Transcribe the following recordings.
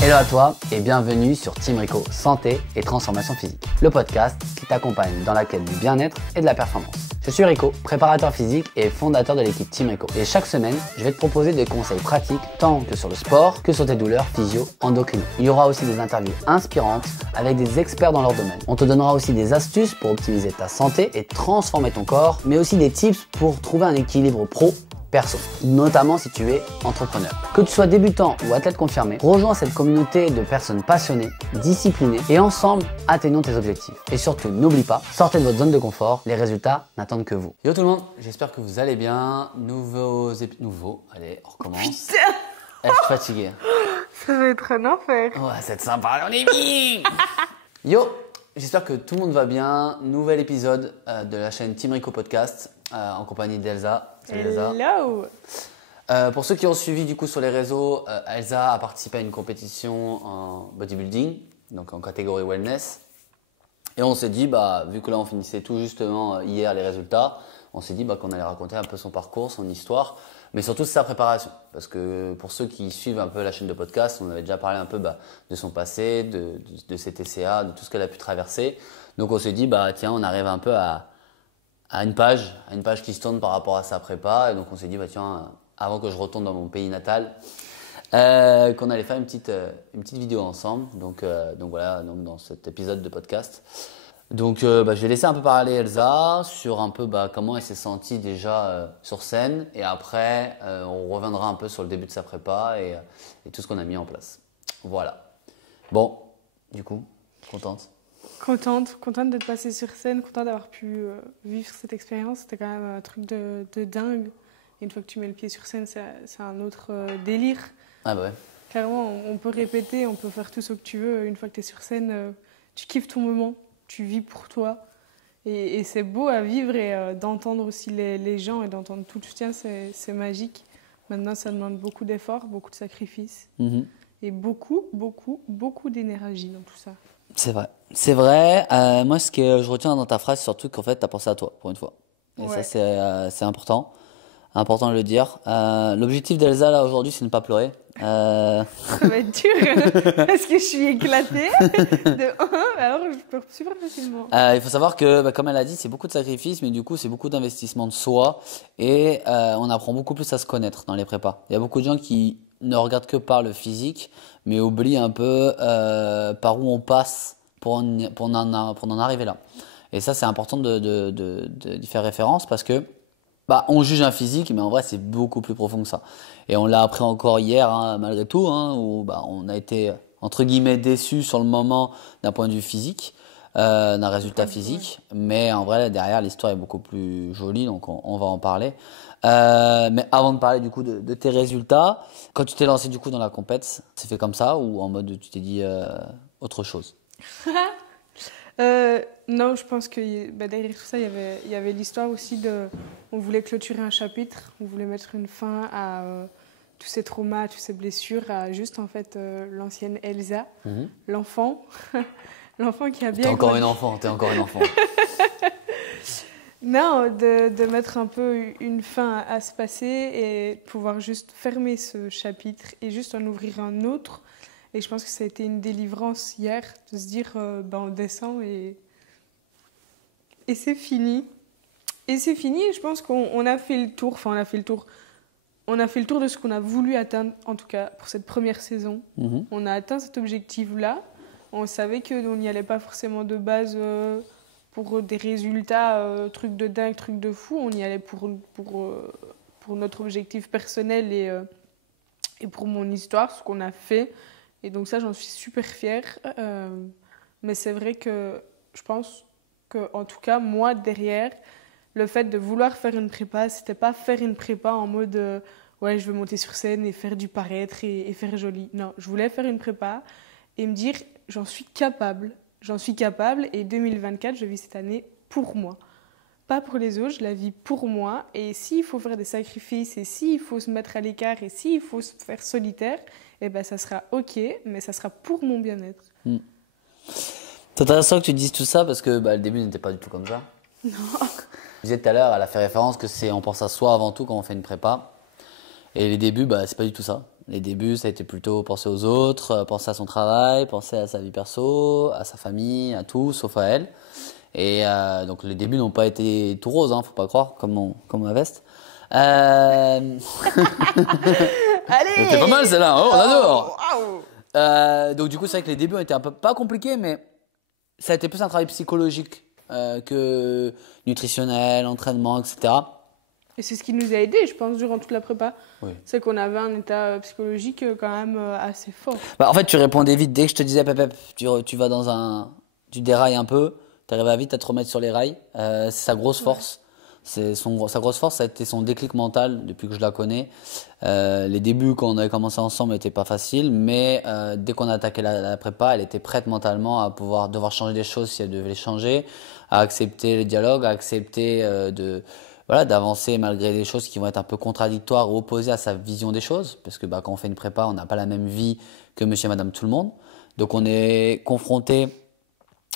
Hello à toi et bienvenue sur Team Rico Santé et Transformation Physique, le podcast qui t'accompagne dans la quête du bien-être et de la performance. Je suis Rico, préparateur physique et fondateur de l'équipe Team Rico. Et chaque semaine, je vais te proposer des conseils pratiques tant que sur le sport que sur tes douleurs physio-endocrines. Il y aura aussi des interviews inspirantes avec des experts dans leur domaine. On te donnera aussi des astuces pour optimiser ta santé et transformer ton corps, mais aussi des tips pour trouver un équilibre pro-perso, notamment si tu es entrepreneur. Que tu sois débutant ou athlète confirmé, rejoins cette communauté de personnes passionnées, disciplinées et ensemble atteignons tes objectifs. Et surtout, n'oublie pas, sortez de votre zone de confort, les résultats n'attendent que vous. Yo tout le monde, j'espère que vous allez bien. Allez, on recommence. Putain, Je suis fatigué. ça va être un enfer. Ouais, c'est sympa, on est bien. Yo, j'espère que tout le monde va bien. Nouvel épisode de la chaîne Team Rico Podcast en compagnie d'Elsa. Salut Elsa. Hello. Pour ceux qui ont suivi du coup sur les réseaux, Elsa a participé à une compétition en bodybuilding, donc en catégorie wellness. Et on s'est dit, vu que là on finissait tout justement hier les résultats, on s'est dit qu'on allait raconter un peu son parcours, son histoire, mais surtout sa préparation. Parce que pour ceux qui suivent un peu la chaîne de podcast, on avait déjà parlé un peu de son passé, de ses TCA, de tout ce qu'elle a pu traverser. Donc on s'est dit, tiens, on arrive un peu à une page qui se tourne par rapport à sa prépa. Et donc on s'est dit, tiens, avant que je retourne dans mon pays natal, qu'on allait faire une petite vidéo ensemble. Donc voilà, dans cet épisode de podcast. Donc je vais laisser un peu parler Elsa sur un peu comment elle s'est sentie déjà sur scène. Et après, on reviendra un peu sur le début de sa prépa et tout ce qu'on a mis en place. Voilà. Bon, du coup, contente? Contente d'être passée sur scène, contente d'avoir pu vivre cette expérience. C'était quand même un truc de dingue. Et une fois que tu mets le pied sur scène, c'est un autre délire. Ah bah ouais. Clairement, on peut répéter, on peut faire tout ce que tu veux. Une fois que tu es sur scène, tu kiffes ton moment, tu vis pour toi. Et c'est beau à vivre et d'entendre aussi les gens et d'entendre tout le soutien, c'est magique. Maintenant, ça demande beaucoup d'efforts, beaucoup de sacrifices. Mm-hmm. Et beaucoup d'énergie dans tout ça. C'est vrai. Moi, ce que je retiens dans ta phrase, c'est surtout qu'en fait, tu as pensé à toi, pour une fois. Et Ouais. ça, c'est important. Important de le dire. L'objectif d'Elsa, là, aujourd'hui, c'est de ne pas pleurer. Ça va être dur, parce que je suis éclatée alors je pleure super facilement. Il faut savoir que, comme elle a dit, c'est beaucoup de sacrifices, mais du coup, c'est beaucoup d'investissement de soi. Et on apprend beaucoup plus à se connaître dans les prépas. Il y a beaucoup de gens qui ne regardent que par le physique, mais oublient un peu par où on passe pour en arriver là. Et ça, c'est important d'y faire référence parce que on juge un physique, mais en vrai, c'est beaucoup plus profond que ça. Et on l'a appris encore hier, malgré tout, où on a été, entre guillemets, déçus sur le moment d'un point de vue physique, d'un résultat physique. Mais en vrai, derrière, l'histoire est beaucoup plus jolie, donc on va en parler. Mais avant de parler du coup de tes résultats, quand tu t'es lancé du coup dans la compète, c'est fait comme ça ou en mode tu t'es dit autre chose? Non, je pense que derrière tout ça, il y avait l'histoire aussi on voulait clôturer un chapitre, on voulait mettre une fin à tous ces traumas, toutes ces blessures, à juste en fait l'ancienne Elsa, l'enfant, l'enfant qui a bien... T'es encore une enfant. Non, de mettre un peu une fin à ce passé et pouvoir juste fermer ce chapitre et juste en ouvrir un autre. Et je pense que ça a été une délivrance hier, de se dire, on descend et c'est fini. Et c'est fini, et je pense qu'on a fait le tour, on a fait le tour de ce qu'on a voulu atteindre, en tout cas pour cette première saison. Mm-hmm. On a atteint cet objectif-là. On savait qu'on n'y allait pas forcément de base pour des résultats, trucs de dingue, trucs de fou. On y allait pour notre objectif personnel et pour mon histoire, ce qu'on a fait. Et donc ça, j'en suis super fière. Mais c'est vrai que je pense que, en tout cas, moi, derrière, le fait de vouloir faire une prépa, c'était pas faire une prépa en mode ouais, je veux monter sur scène et faire du paraître et faire joli. Non, je voulais faire une prépa et me dire, j'en suis capable. Et 2024, je vis cette année pour moi. Pas pour les autres, je la vis pour moi. Et s'il faut faire des sacrifices, et s'il faut se mettre à l'écart, et s'il faut se faire solitaire, ça sera OK, mais ça sera pour mon bien-être. C'est intéressant que tu dises tout ça parce que le début n'était pas du tout comme ça. Non. Je disais tout à l'heure, elle a fait référence que on pense à soi avant tout quand on fait une prépa. Et les débuts, bah, c'est pas du tout ça. Les débuts, ça a été plutôt penser aux autres, penser à son travail, penser à sa vie perso, à sa famille, à tout, sauf à elle. Et donc les débuts n'ont pas été tout roses, hein, faut pas croire, comme ma veste. Allez! C'était pas mal celle-là, hein, on adore. Wow. Donc du coup, c'est vrai que les débuts ont été un peu pas compliqués, mais ça a été plus un travail psychologique que nutritionnel, entraînement, etc. Et c'est ce qui nous a aidés, je pense, durant toute la prépa. Oui. C'est qu'on avait un état psychologique quand même assez fort. Bah, en fait, tu répondais vite dès que je te disais, Pep, tu vas tu dérailles un peu, tu arrives vite à te remettre sur les rails. C'est sa grosse force. Sa grosse force, ça a été son déclic mental depuis que je la connais. Les débuts, quand on avait commencé ensemble, n'étaient pas faciles, mais dès qu'on a attaqué la prépa, elle était prête mentalement à devoir changer des choses si elle devait les changer, à accepter le dialogue, à accepter d'avancer malgré des choses qui vont être un peu contradictoires ou opposées à sa vision des choses, parce que quand on fait une prépa, on n'a pas la même vie que monsieur et madame tout le monde. Donc on est confronté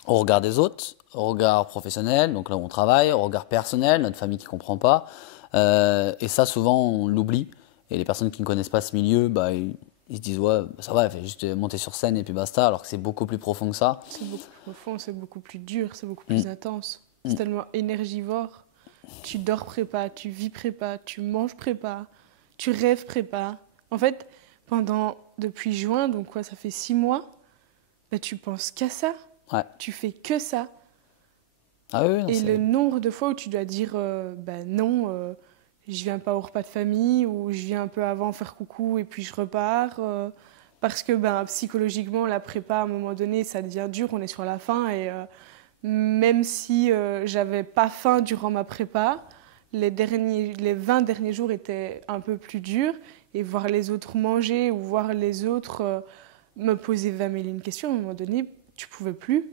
au regard des autres, au regard professionnel, donc là où on travaille, au regard personnel, notre famille qui comprend pas. Et ça, souvent, on l'oublie. Et les personnes qui ne connaissent pas ce milieu, ils se disent, ouais, ça va, elle fait juste monter sur scène et puis basta, alors que c'est beaucoup plus profond que ça. C'est beaucoup plus profond, c'est beaucoup plus dur, c'est beaucoup plus intense. C'est tellement énergivore. Tu dors prépa, tu vis prépa, tu manges prépa, tu rêves prépa. En fait, depuis juin, donc quoi, ça fait 6 mois, tu penses qu'à ça. Ouais. Tu fais que ça. Ah oui, non, et le nombre de fois où tu dois dire non, je viens pas au repas de famille, ou je viens un peu avant faire coucou et puis je repars. Parce que psychologiquement, la prépa, à un moment donné, ça devient dur, on est sur la fin. Et même si j'avais pas faim durant ma prépa, les 20 derniers jours étaient un peu plus durs. Et voir les autres manger ou voir les autres me poser 20 000 questions, à un moment donné, tu pouvais plus.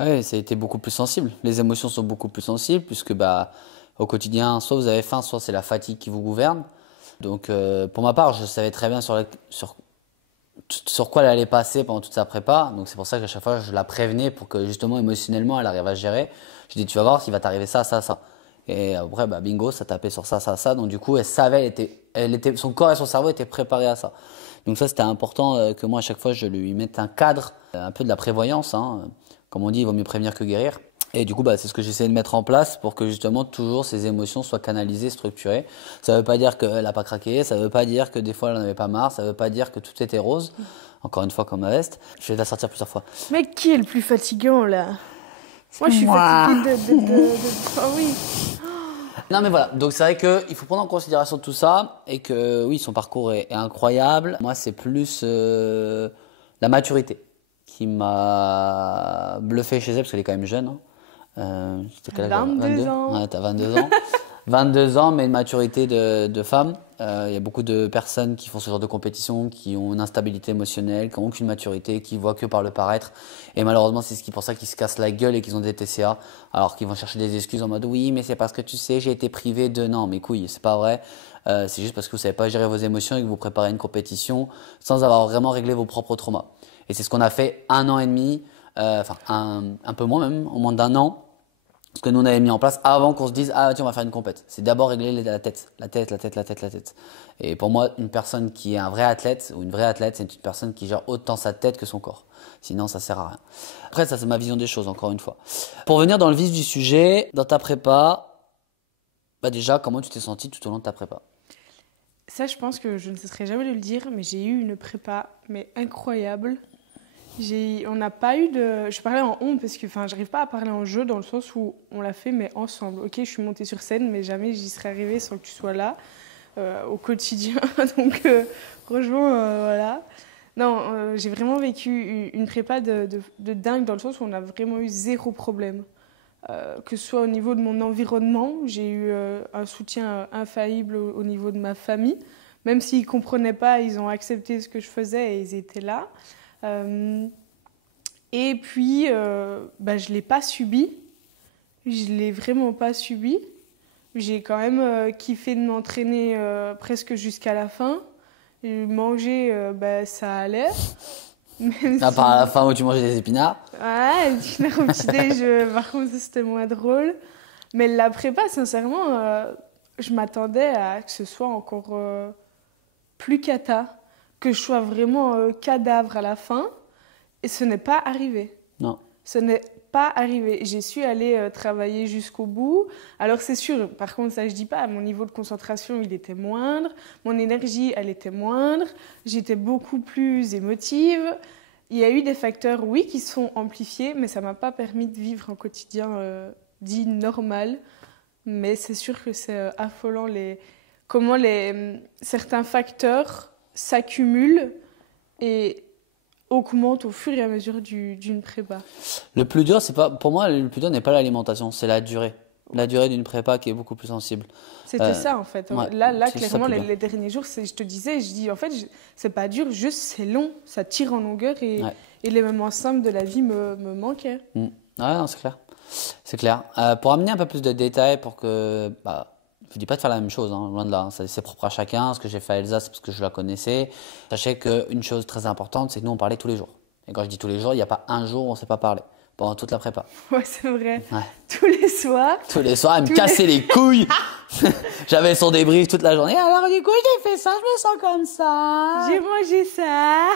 Oui, ça a été beaucoup plus sensible. Les émotions sont beaucoup plus sensibles puisque au quotidien, soit vous avez faim, soit c'est la fatigue qui vous gouverne. Donc pour ma part, je savais très bien sur quoi elle allait passer pendant toute sa prépa. Donc c'est pour ça qu'à chaque fois, je la prévenais pour que justement émotionnellement, elle arrive à gérer. Je dis, tu vas voir, s'il va t'arriver ça, ça, ça. Et après, bingo, ça tapait sur ça, ça, ça. Donc du coup, elle savait, son corps et son cerveau étaient préparés à ça. Donc ça, c'était important que moi, à chaque fois, je lui mette un cadre, un peu de la prévoyance, hein. Comme on dit, il vaut mieux prévenir que guérir. Et du coup, c'est ce que j'essaie de mettre en place pour que justement toujours ces émotions soient canalisées, structurées. Ça ne veut pas dire qu'elle n'a pas craqué, ça ne veut pas dire que des fois elle n'en avait pas marre, ça ne veut pas dire que tout était rose. Encore une fois, comme ma veste. Je vais la sortir plusieurs fois. Mais qui est le plus fatigant là? Moi, je suis fatiguée de... Oh oui. Non mais voilà, donc c'est vrai qu'il faut prendre en considération tout ça et que oui, son parcours est incroyable. Moi, c'est plus la maturité qui m'a bluffé chez elle parce qu'elle est quand même jeune. Hein. 22 ans. Ouais, t'as 22 ans. 22 ans, mais une maturité de femme. Il y a beaucoup de personnes qui font ce genre de compétition, qui ont une instabilité émotionnelle, qui n'ont aucune maturité, qui voient que par le paraître. Et malheureusement, c'est pour ça qu'ils se cassent la gueule et qu'ils ont des TCA. Alors qu'ils vont chercher des excuses en mode oui, mais c'est parce que tu sais, j'ai été privé de. Non, mais couilles, c'est pas vrai. C'est juste parce que vous savez pas gérer vos émotions et que vous préparez une compétition sans avoir vraiment réglé vos propres traumas. Et c'est ce qu'on a fait 1 an et demi, un peu moins même, au moins d'1 an. Ce que nous on avait mis en place avant qu'on se dise ah tiens on va faire une compète. C'est d'abord régler la tête. Et pour moi une personne qui est un vrai athlète ou une vraie athlète c'est une personne qui gère autant sa tête que son corps. Sinon ça sert à rien. Après ça c'est ma vision des choses encore une fois. Pour venir dans le vif du sujet, dans ta prépa, déjà comment tu t'es sentie tout au long de ta prépa? Ça je pense que je ne cesserai jamais de le dire, mais j'ai eu une prépa mais incroyable. On n'a pas eu de... Je parlais en on parce que j'arrive pas à parler en jeu dans le sens où on l'a fait mais ensemble. Ok, je suis montée sur scène mais jamais j'y serais arrivée sans que tu sois là au quotidien. Donc franchement, voilà. Non, j'ai vraiment vécu une prépa de dingue dans le sens où on a vraiment eu 0 problème. Que ce soit au niveau de mon environnement, j'ai eu un soutien infaillible au niveau de ma famille. Même s'ils ne comprenaient pas, ils ont accepté ce que je faisais et ils étaient là. Et puis, je ne l'ai pas subi. Je ne l'ai vraiment pas subi. J'ai quand même kiffé de m'entraîner presque jusqu'à la fin. Manger, ça allait. À part à la fin où tu mangeais des épinards. Ouais, épinards au petit-déj, par contre, ça, c'était moins drôle. Mais la prépa, sincèrement, je m'attendais à que ce soit encore plus cata, que je sois vraiment cadavre à la fin. Et ce n'est pas arrivé. Non. Ce n'est pas arrivé. J'ai su aller travailler jusqu'au bout. Alors c'est sûr, par contre, ça je dis pas, mon niveau de concentration, il était moindre. Mon énergie, elle était moindre. J'étais beaucoup plus émotive. Il y a eu des facteurs, oui, qui sont amplifiés, mais ça m'a pas permis de vivre un quotidien dit normal. Mais c'est sûr que c'est affolant comment certains facteurs s'accumulent et augmentent au fur et à mesure d'une prépa. Le plus dur, pour moi, le plus dur n'est pas l'alimentation, c'est la durée. La durée d'une prépa qui est beaucoup plus sensible. C'était ça en fait. Ouais, là c'est clairement, ça plus dur. les derniers jours, je te disais, je dis en fait, c'est pas dur, juste c'est long, ça tire en longueur et les moments simples de la vie me manquaient. Ouais, non, c'est clair. C'est clair. Pour amener un peu plus de détails, pour que. Je ne dis pas de faire la même chose, hein, loin de là. C'est propre à chacun. Ce que j'ai fait à Elsa, c'est parce que je la connaissais. Sachez qu'une chose très importante, c'est que nous, on parlait tous les jours. Et quand je dis tous les jours, il n'y a pas un jour où on ne s'est pas parlé. Pendant toute la prépa. Ouais, c'est vrai. Ouais. Tous les soirs. Tous les soirs, elle me cassait les couilles. J'avais son débrief toute la journée. Alors du coup, j'ai fait ça, je me sens comme ça. J'ai mangé ça.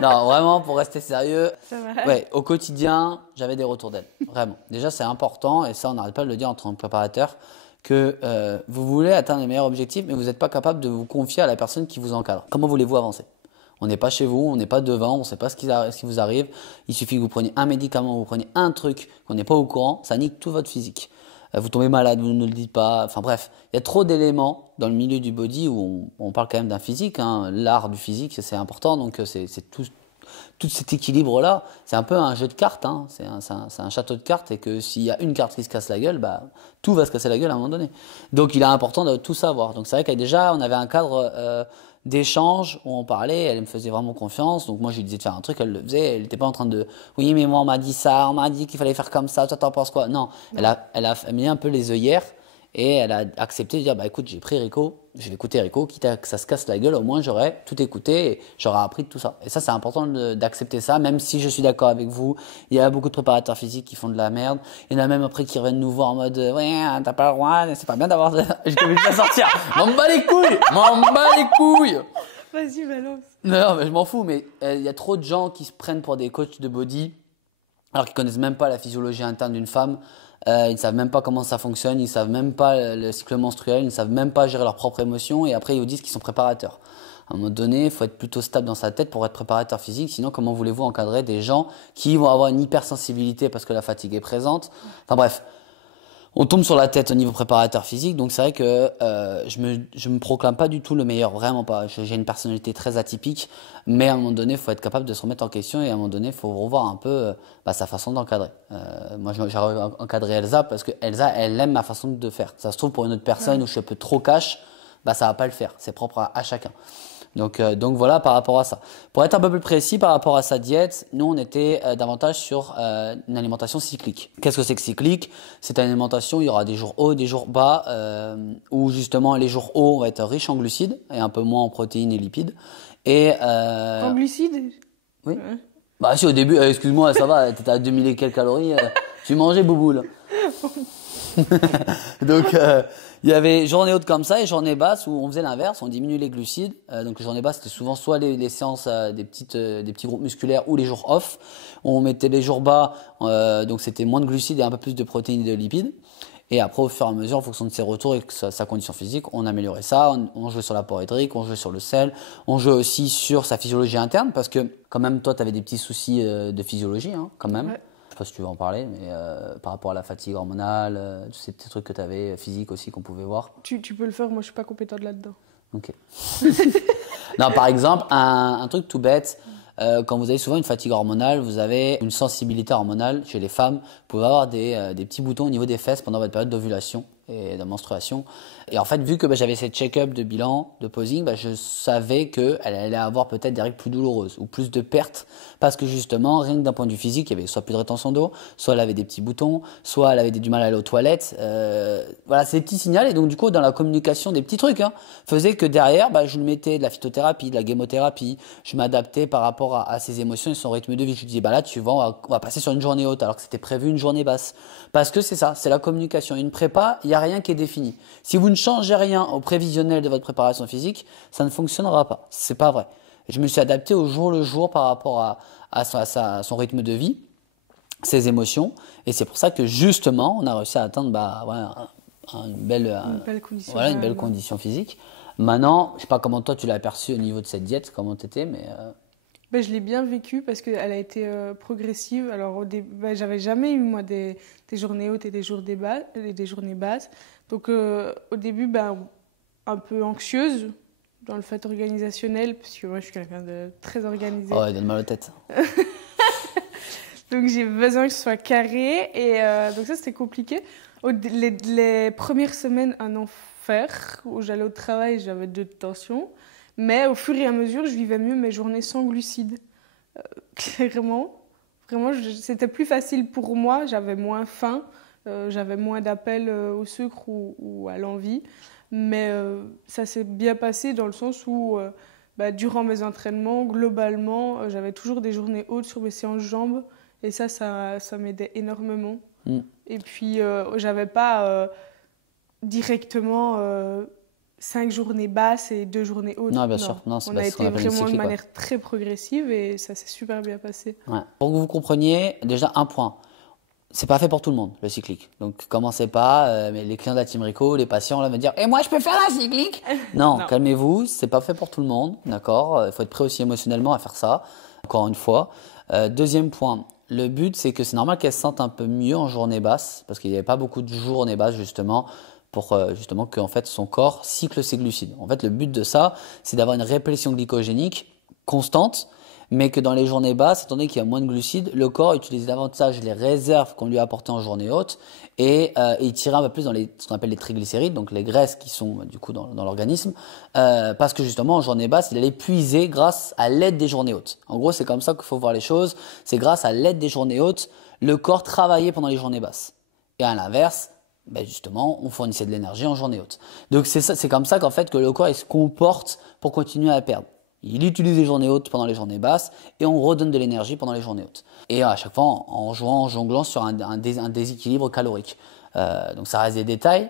Non, vraiment, pour rester sérieux. Ça va. Ouais, au quotidien, j'avais des retours d'elle. Vraiment. Déjà, c'est important, et ça, on n'arrête pas de le dire en tant que préparateur, que vous voulez atteindre les meilleurs objectifs, mais vous n'êtes pas capable de vous confier à la personne qui vous encadre. Comment voulez-vous avancer ? On n'est pas chez vous, on n'est pas devant, on ne sait pas ce qui vous arrive. Il suffit que vous preniez un médicament, vous preniez un truc qu'on n'est pas au courant, ça nique tout votre physique. Vous tombez malade, vous ne le dites pas. Enfin bref, il y a trop d'éléments dans le milieu du body où on parle quand même d'un physique. Hein. L'art du physique, c'est important. Donc c'est tout cet équilibre-là. C'est un peu un jeu de cartes. Hein. C'est un château de cartes. Et que s'il y a une carte qui se casse la gueule, tout va se casser la gueule à un moment donné. Donc il est important de tout savoir. Donc c'est vrai qu'on avait un cadre d'échange où on parlait, elle me faisait vraiment confiance, donc moi je lui disais de faire un truc, elle le faisait, elle n'était pas en train de oui mais moi on m'a dit ça, on m'a dit qu'il fallait faire comme ça, toi t'en penses quoi? Non, elle a mis un peu les œillères et elle a accepté de dire écoute, j'ai pris Rico, je vais écouter Rico, quitte à que ça se casse la gueule, au moins j'aurais tout écouté et j'aurais appris de tout ça. Et ça c'est important d'accepter ça, même si je suis d'accord avec vous, il y a beaucoup de préparateurs physiques qui font de la merde, il y en a même après qui reviennent nous voir en mode ouais t'as pas le droit, c'est pas bien d'avoir j'ai envie de la sortir, m'en bats les couilles. Vas-y, balance. Non, mais je m'en fous, mais il y a trop de gens qui se prennent pour des coachs de body alors qu'ils connaissent même pas la physiologie interne d'une femme. Ils ne savent même pas comment ça fonctionne, ils ne savent même pas le cycle menstruel, ils ne savent même pas gérer leurs propres émotions et après ils vous disent qu'ils sont préparateurs. À un moment donné, il faut être plutôt stable dans sa tête pour être préparateur physique, sinon comment voulez-vous encadrer des gens qui vont avoir une hypersensibilité parce que la fatigue est présente. Enfin bref, on tombe sur la tête au niveau préparateur physique, donc c'est vrai que je me proclame pas du tout le meilleur, vraiment pas. J'ai une personnalité très atypique, mais à un moment donné, il faut être capable de se remettre en question et à un moment donné, il faut revoir un peu sa façon d'encadrer. Moi, j'ai encadré Elsa parce que Elsa, elle aime ma façon de faire. Ça se trouve pour une autre personne où je suis un peu trop cash, ça va pas le faire. C'est propre à chacun. Donc voilà par rapport à ça. Pour être un peu plus précis par rapport à sa diète, nous on était davantage sur une alimentation cyclique. Qu'est-ce que c'est que cyclique? C'est une alimentation où il y aura des jours hauts, des jours bas, où justement les jours hauts on va être riche en glucides et un peu moins en protéines et lipides. Et en glucides? Oui. Ouais. Si au début, excuse-moi, ça va, t'étais à 2000 et quelques calories, tu mangeais boubou là. Donc il y avait journée haute comme ça et journée basse où on faisait l'inverse, on diminue les glucides. Donc journée basse c'était souvent soit les séances des petits groupes musculaires ou les jours off. On mettait les jours bas, donc c'était moins de glucides et un peu plus de protéines et de lipides. Et après au fur et à mesure en fonction de ses retours et de sa condition physique, on améliorait ça, on jouait sur l'apport hydrique, on jouait sur le sel, on jouait aussi sur sa physiologie interne parce que quand même toi tu avais des petits soucis de physiologie quand même. Ouais. Je sais pas si tu veux en parler, mais par rapport à la fatigue hormonale, tous ces petits trucs que tu avais, physiques aussi, qu'on pouvait voir. Tu peux le faire, moi je suis pas compétente là-dedans. Ok. Non, par exemple, un truc tout bête, quand vous avez souvent une fatigue hormonale, vous avez une sensibilité hormonale chez les femmes, vous pouvez avoir des petits boutons au niveau des fesses pendant votre période d'ovulation et de menstruation. Et en fait, vu que j'avais cette check-up de bilan, de posing, je savais qu'elle allait avoir peut-être des règles plus douloureuses ou plus de pertes parce que justement, rien que d'un point de vue physique, il y avait soit plus de rétention d'eau, soit elle avait des petits boutons, soit elle avait du mal à aller aux toilettes. Voilà, c'est des petits signaux et donc du coup, dans la communication, des petits trucs faisaient que derrière, je lui mettais de la phytothérapie, de la gémothérapie, je m'adaptais par rapport à ses émotions et son rythme de vie. Je lui disais, là, tu vois, on va passer sur une journée haute alors que c'était prévu une journée basse. Parce que c'est ça, c'est la communication. Une prépa, il n'y a rien qui est défini. Si vous ne changez rien au prévisionnel de votre préparation physique, ça ne fonctionnera pas. C'est pas vrai. Je me suis adapté au jour le jour par rapport à son rythme de vie, ses émotions. Et c'est pour ça que justement, on a réussi à atteindre une belle condition physique. Maintenant, je ne sais pas comment toi tu l'as aperçu au niveau de cette diète, comment tu étais, mais... Je l'ai bien vécu parce qu'elle a été progressive. Alors, j'avais jamais eu, moi, des journées hautes et des journées basses. Donc, au début, un peu anxieuse dans le fait organisationnel, parce que moi, je suis quelqu'un de très organisé. Oh, il donne mal aux têtes. Donc, j'ai besoin que ce soit carré. Et donc, ça, c'était compliqué. Les premières semaines, un enfer, où j'allais au travail, j'avais de tension. Mais au fur et à mesure, je vivais mieux mes journées sans glucides. Clairement, vraiment, c'était plus facile pour moi. J'avais moins faim, j'avais moins d'appels au sucre ou à l'envie. Mais ça s'est bien passé dans le sens où, durant mes entraînements, globalement, j'avais toujours des journées hautes sur mes séances jambes. Et ça m'aidait énormément. Et puis, j'avais pas directement 5 journées basses et 2 journées hautes. Non, bien sûr. Non, on a été vraiment de manière très progressive et ça s'est super bien passé. Ouais. Pour que vous compreniez, déjà un point. C'est pas fait pour tout le monde, le cyclique. Donc, commencez pas, mais les clients de la Team Rico, les patients, là, vont dire « Et moi, je peux faire un cyclique ?» Non, calmez-vous, c'est pas fait pour tout le monde, d'accord ? Il faut être prêt aussi émotionnellement à faire ça, encore une fois. Deuxième point, le but, c'est que c'est normal qu'elle se sente un peu mieux en journée basse, parce qu'il n'y avait pas beaucoup de journées basses, justement, pour justement que en fait, son corps cycle ses glucides. En fait, le but de ça, c'est d'avoir une réplétion glycogénique constante, mais que dans les journées basses, étant donné qu'il y a moins de glucides, le corps utilise davantage les réserves qu'on lui a apportées en journée haute et il tire un peu plus dans ce qu'on appelle les triglycérides, donc les graisses qui sont du coup dans l'organisme, parce que justement en journée basse, il allait puiser grâce à l'aide des journées hautes. En gros, c'est comme ça qu'il faut voir les choses, c'est grâce à l'aide des journées hautes, le corps travaillait pendant les journées basses. Et à l'inverse, justement, on fournissait de l'énergie en journée haute. Donc c'est comme ça qu'en fait que le corps il se comporte pour continuer à perdre. Il utilise les journées hautes pendant les journées basses et on redonne de l'énergie pendant les journées hautes. Et à chaque fois en jonglant sur un déséquilibre calorique. Donc ça reste des détails,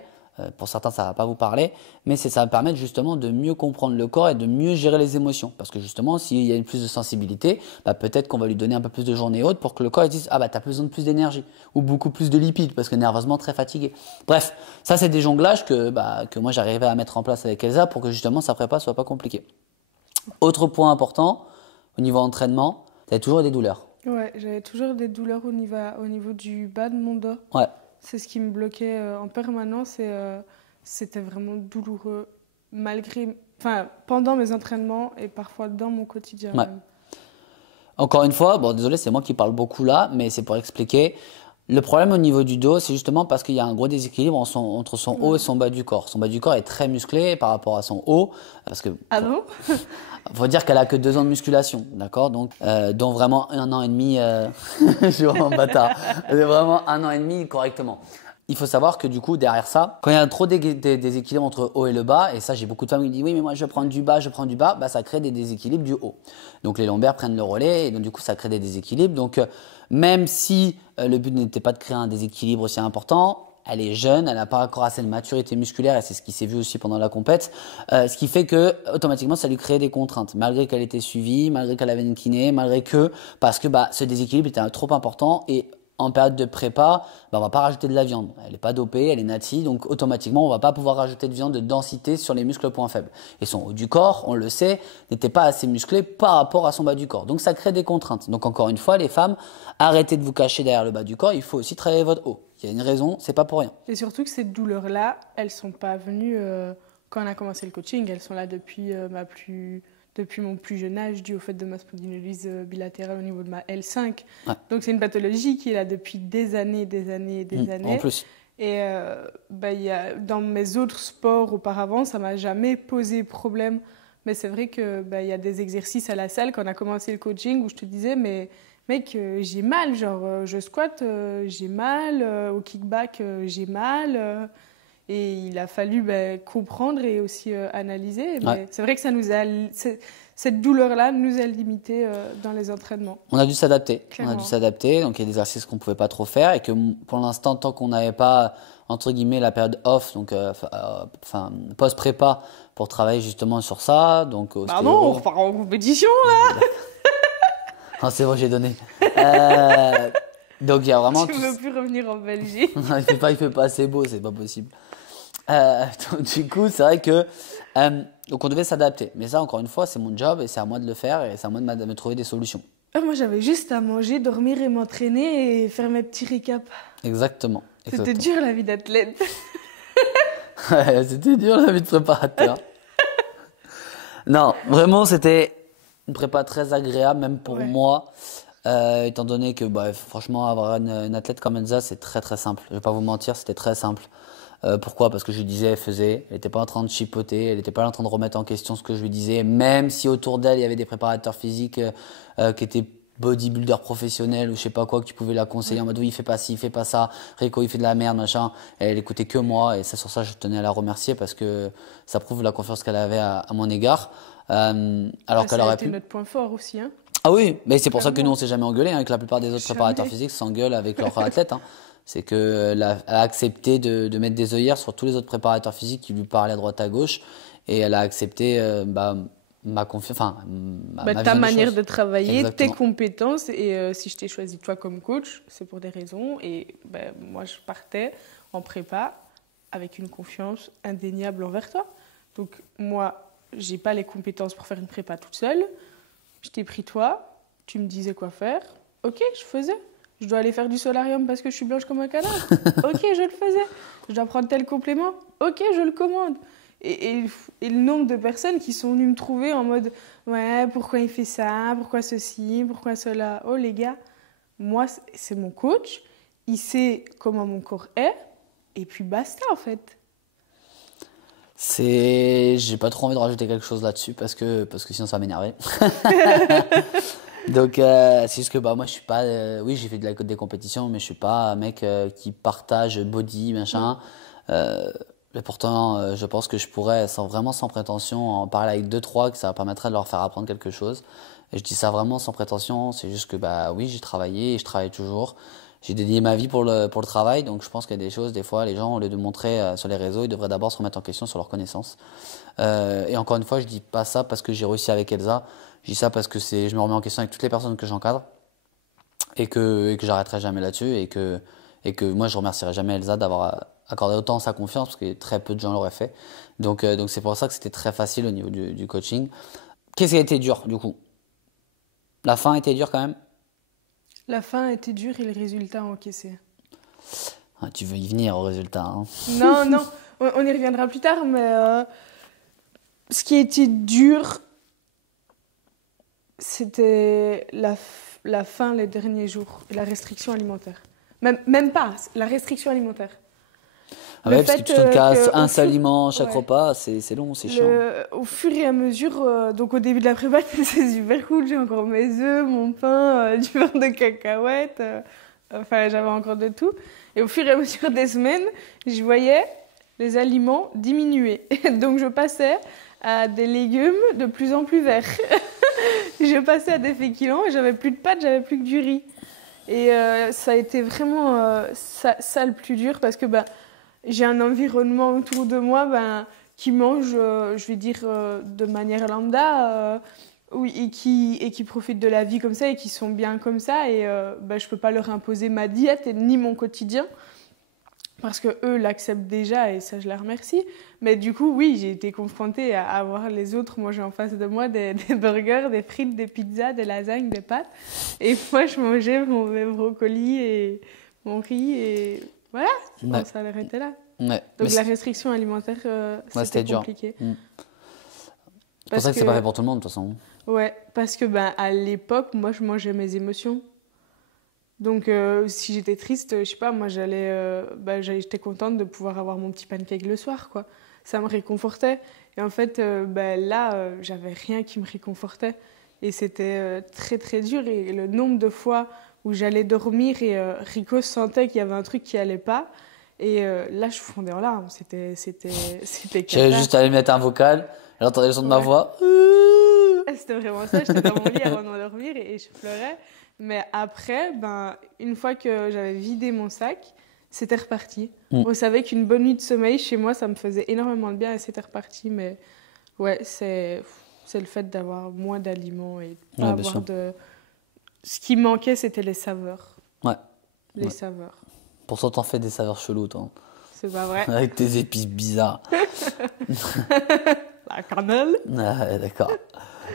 pour certains ça ne va pas vous parler, mais ça va permettre justement de mieux comprendre le corps et de mieux gérer les émotions. Parce que justement, s'il y a plus de sensibilité, peut-être qu'on va lui donner un peu plus de journées hautes pour que le corps il dise « Ah t'as besoin de plus d'énergie » ou beaucoup plus de lipides parce que nerveusement très fatigué. Bref, ça c'est des jonglages que moi j'arrivais à mettre en place avec Elsa pour que justement sa prépa soit pas compliquée. Autre point important, au niveau entraînement, tu as toujours des douleurs. Ouais, j'avais toujours des douleurs au niveau du bas de mon dos. Ouais. C'est ce qui me bloquait en permanence et c'était vraiment douloureux pendant mes entraînements et parfois dans mon quotidien. Ouais. Même. Encore une fois, désolé, c'est moi qui parle beaucoup là, mais c'est pour expliquer. Le problème au niveau du dos, c'est justement parce qu'il y a un gros déséquilibre entre son haut et son bas du corps. Son bas du corps est très musclé par rapport à son haut. Parce que, bon faut dire qu'elle a que 2 ans de musculation, d'accord ? Donc, dont vraiment 1 an et demi, je suis vraiment bâtard. Vraiment 1 an et demi correctement. Il faut savoir que du coup, derrière ça, quand il y a trop des déséquilibres entre haut et le bas, et ça, j'ai beaucoup de femmes qui disent « Oui, mais moi, je prends du bas, ça crée des déséquilibres du haut. Donc, les lombaires prennent le relais, et donc, du coup, ça crée des déséquilibres. Donc, même si le but n'était pas de créer un déséquilibre aussi important, elle est jeune, elle n'a pas encore assez de maturité musculaire, et c'est ce qui s'est vu aussi pendant la compète, ce qui fait que automatiquement, ça lui créait des contraintes, malgré qu'elle était suivie, malgré qu'elle avait une kiné, parce que ce déséquilibre était trop important, et en période de prépa, on va pas rajouter de la viande. Elle n'est pas dopée, elle est natie, donc automatiquement, on va pas pouvoir rajouter de viande de densité sur les muscles points faibles. Et son haut du corps, on le sait, n'était pas assez musclé par rapport à son bas du corps. Donc ça crée des contraintes. Donc encore une fois, les femmes, arrêtez de vous cacher derrière le bas du corps, il faut aussi travailler votre haut. Il y a une raison, c'est pas pour rien. Et surtout que ces douleurs-là, elles sont pas venues quand on a commencé le coaching, elles sont là depuis mon plus jeune âge, dû au fait de ma spondylolyse bilatérale au niveau de ma L5. Ouais. Donc c'est une pathologie qui est là depuis des années. En plus. Et dans mes autres sports auparavant, ça m'a jamais posé problème. Mais c'est vrai qu'il y a des exercices à la salle quand on a commencé le coaching où je te disais, mais mec, j'ai mal, je squatte, j'ai mal, au kickback, j'ai mal. Et il a fallu comprendre et aussi analyser. Mais c'est vrai que cette douleur-là nous a limités dans les entraînements. On a dû s'adapter. Clairement. On a dû s'adapter. Donc, il y a des exercices qu'on ne pouvait pas trop faire et que pour l'instant, tant qu'on n'avait pas, entre guillemets, la période off, donc post-prépa, pour travailler justement sur ça. Donc, Pardon, on repart en compétition là. Ah, c'est bon, j'ai donné. Donc, il y a vraiment. Tu ne veux plus revenir en Belgique. Il fait pas assez beau, c'est pas possible. Donc, du coup, c'est vrai que donc on devait s'adapter. Mais ça, encore une fois, c'est mon job et c'est à moi de le faire et c'est à moi de me trouver des solutions. Moi, j'avais juste à manger, dormir et m'entraîner et faire mes petits récaps. Exactement. C'était dur la vie d'athlète. Ouais, c'était dur la vie de préparateur. Non, vraiment, c'était une prépa très agréable, même pour moi. Étant donné que franchement, avoir une athlète comme Elsa, c'est très très simple. Je vais pas vous mentir, c'était très simple. Pourquoi ? Parce que je lui disais, elle faisait. Elle n'était pas en train de chipoter, elle n'était pas en train de remettre en question ce que je lui disais. Même si autour d'elle, il y avait des préparateurs physiques qui étaient bodybuilders professionnels ou je sais pas quoi, qui pouvaient la conseiller en mode oui, il fait pas ci, il fait pas ça. Rico, il fait de la merde, machin. Et elle écoutait que moi et sur ça, je tenais à la remercier parce que ça prouve la confiance qu'elle avait à mon égard. Alors qu'elle aurait pu. C'était notre point fort aussi, hein. Ah oui, mais c'est pour ça que nous on s'est jamais engueulé, hein, que la plupart des autres préparateurs physiques s'engueulent avec leurs athlètes. Hein. C'est qu'elle a accepté de mettre des œillères sur tous les autres préparateurs physiques qui lui parlaient à droite à gauche, et elle a accepté ma confiance, ta manière de travailler, Exactement. tes compétences. Et si je t'ai choisi toi comme coach, c'est pour des raisons. Et moi, je partais en prépa avec une confiance indéniable envers toi. Donc moi, j'ai pas les compétences pour faire une prépa toute seule. Je t'ai pris toi, tu me disais quoi faire. Ok, je faisais. Je dois aller faire du solarium parce que je suis blanche comme un cadavre. Ok, je le faisais. Je dois prendre tel complément. Ok, je le commande. Et le nombre de personnes qui sont venues me trouver en mode « Ouais, pourquoi il fait ça? Pourquoi ceci? Pourquoi cela ?» Oh les gars, moi, c'est mon coach. Il sait comment mon corps est. Et puis basta en fait. J'ai pas trop envie de rajouter quelque chose là-dessus parce que sinon ça va m'énerver. Donc c'est juste que moi je suis pas oui, j'ai fait des compétitions mais je suis pas un mec qui partage body machin. Mais pourtant je pense que je pourrais sans prétention en parler avec 2-3 que ça permettrait de leur faire apprendre quelque chose. Et je dis ça vraiment sans prétention, c'est juste que oui, j'ai travaillé et je travaille toujours. J'ai dédié ma vie pour le travail, donc je pense qu'il y a des choses, des fois, les gens, au lieu de montrer sur les réseaux, ils devraient d'abord se remettre en question sur leurs connaissances. Et encore une fois, je dis pas ça parce que j'ai réussi avec Elsa, je dis ça parce que je me remets en question avec toutes les personnes que j'encadre et que j'arrêterai jamais là-dessus et que moi, je remercierai jamais Elsa d'avoir accordé autant sa confiance parce que très peu de gens l'auraient fait. Donc c'est pour ça que c'était très facile au niveau du coaching. Qu'est-ce qui a été dur, du coup ? La fin était dure quand même ? La fin était dure et le résultat encaissé. Ah, tu veux y venir au résultat, hein. Non, on y reviendra plus tard, mais ce qui était dur, c'était la faim les derniers jours et la restriction alimentaire. Même pas, la restriction alimentaire. Ah ouais, parce que tu te casses un seul aliment chaque repas, c'est long, c'est chiant. Au fur et à mesure, donc au début de la prépa, c'est super cool, j'ai encore mes œufs, mon pain, du beurre de cacahuète, j'avais encore de tout. Et au fur et à mesure des semaines, je voyais les aliments diminuer. Donc je passais à des légumes de plus en plus verts. Je passais à des féculents et j'avais plus de pâtes, j'avais plus que du riz. Et ça a été vraiment ça le plus dur parce que j'ai un environnement autour de moi qui mange, je vais dire, de manière lambda et qui profitent de la vie comme ça et qui sont bien comme ça. Et je ne peux pas leur imposer ma diète ni mon quotidien parce qu'eux l'acceptent déjà et ça, je les remercie. Mais du coup, oui, j'ai été confrontée à voir les autres manger en face de moi des burgers, des frites, des pizzas, des lasagnes, des pâtes. Et moi, je mangeais mon brocoli et mon riz et... Voilà, ça allait arrêter là. Ouais. Donc la restriction alimentaire, c'était compliqué. C'est pour ça que c'est pas fait pour tout le monde de toute façon. Ouais, parce que à l'époque, moi je mangeais mes émotions. Donc si j'étais triste, je sais pas, moi j'étais contente de pouvoir avoir mon petit pancake le soir, quoi. Ça me réconfortait. Et en fait, là, j'avais rien qui me réconfortait. Et c'était très très dur. Et le nombre de fois où j'allais dormir et Rico sentait qu'il y avait un truc qui allait pas. Et là, je fondais en larmes. C'était J'avais cata. juste à lui mettre un vocal, elle entendait le son de ma Ouais. voix. C'était vraiment ça. J'étais dans mon lit avant de m'endormir et je pleurais. Mais après, une fois que j'avais vidé mon sac, c'était reparti. On savait qu'une bonne nuit de sommeil, chez moi, ça me faisait énormément de bien et c'était reparti. Mais ouais, c'est le fait d'avoir moins d'aliments et de pas Ouais, bien avoir sûr. de... Ce qui manquait, c'était les saveurs. Ouais. Les Ouais. saveurs. Pour ça, t'en fais des saveurs cheloues, toi. C'est pas vrai. Avec tes épices bizarres. La cannelle. Ah, ouais, d'accord.